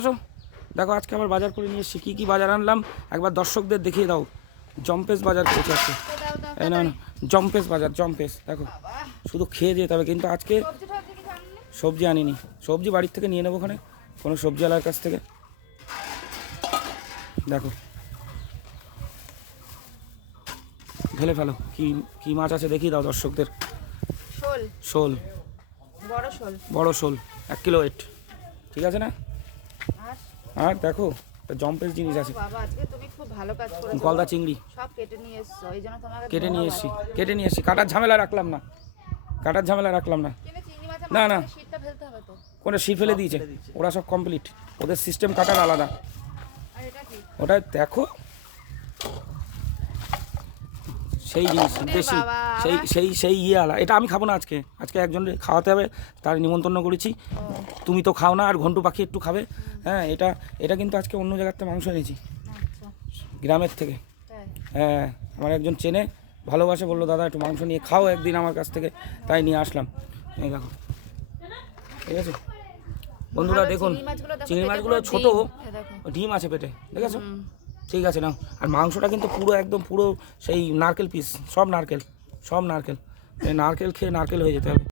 আসো দেখো আজকে আবার বাজার করে নিয়ে এসেছি। কী বাজার আনলাম একবার দর্শকদের দেখিয়ে দাও। জম্পেশ বাজার করেছে আজকে। এই না জম্পেশ বাজার, জম্পেশ দেখো, শুধু খেয়ে যেতে হবে। কিন্তু আজকে সবজি আনিনি, সবজি বাড়ির থেকে নিয়ে নেবো, ওখানে কোনো সবজিওয়ালার কাছ থেকে। দেখো ঢেলে ফেলো, কি মাছ আছে দেখিয়ে দাও দর্শকদের। শোল, শোল, বড় শোল, বড় শোল 1 কিলো ওয়েট, ঠিক আছে না? আর আর দেখো জম্পেশ জিনিস আছে। বাবা আজকে তুমি খুব ভালো কাজ করেছো। গলদা চিংড়ি সব কেটে নিয়ে এসেছো, এই জন্য তোমাকে কেটে নিয়ে এসেছি। কাটার ঝামেলা রাখলাম না, কিন্তু চিংড়ি মাছের না না শীটটা ফেলতে হবে তো। কোনো শি ফেলে দিয়েছে, ওরা সব কমপ্লিট, ওদের সিস্টেম কাটার আলাদা। আর এটা কি? ওটা দেখো সেই জিনিস দেশি, বাবা, সেই ইয়ে আলা। এটা আমি খাবো না আজকে, একজনকে খাওয়াতে হবে, তার নিমন্ত্রণ করেছি। তুমি তো খাও না, আর ঘন্টু পাখি একটু খাবে। হ্যাঁ, এটা কিন্তু আজকে অন্য জায়গার থেকে মাংস এনেছি, আচ্ছা গ্রামের থেকে। তাই? হ্যাঁ, আমার একজন চেনে, ভালোবাসে, বললো দাদা একটু মাংস নিয়ে খাও একদিন আমার কাছ থেকে, তাই নিয়ে আসলাম। এই দেখো, ঠিক আছে বন্ধুরা, ভালো দেখুন চিংড়ি মাছগুলো ছোট, ডিম আছে পেটে, দেখেছো? ঠিক আছে নাও। আর মাংসটা কিন্তু পুরো একদম পুরো সেই নারকেল পিস, সব নারকেল, নারকেল খেয়ে নারকেল হয়ে যেতে হবে।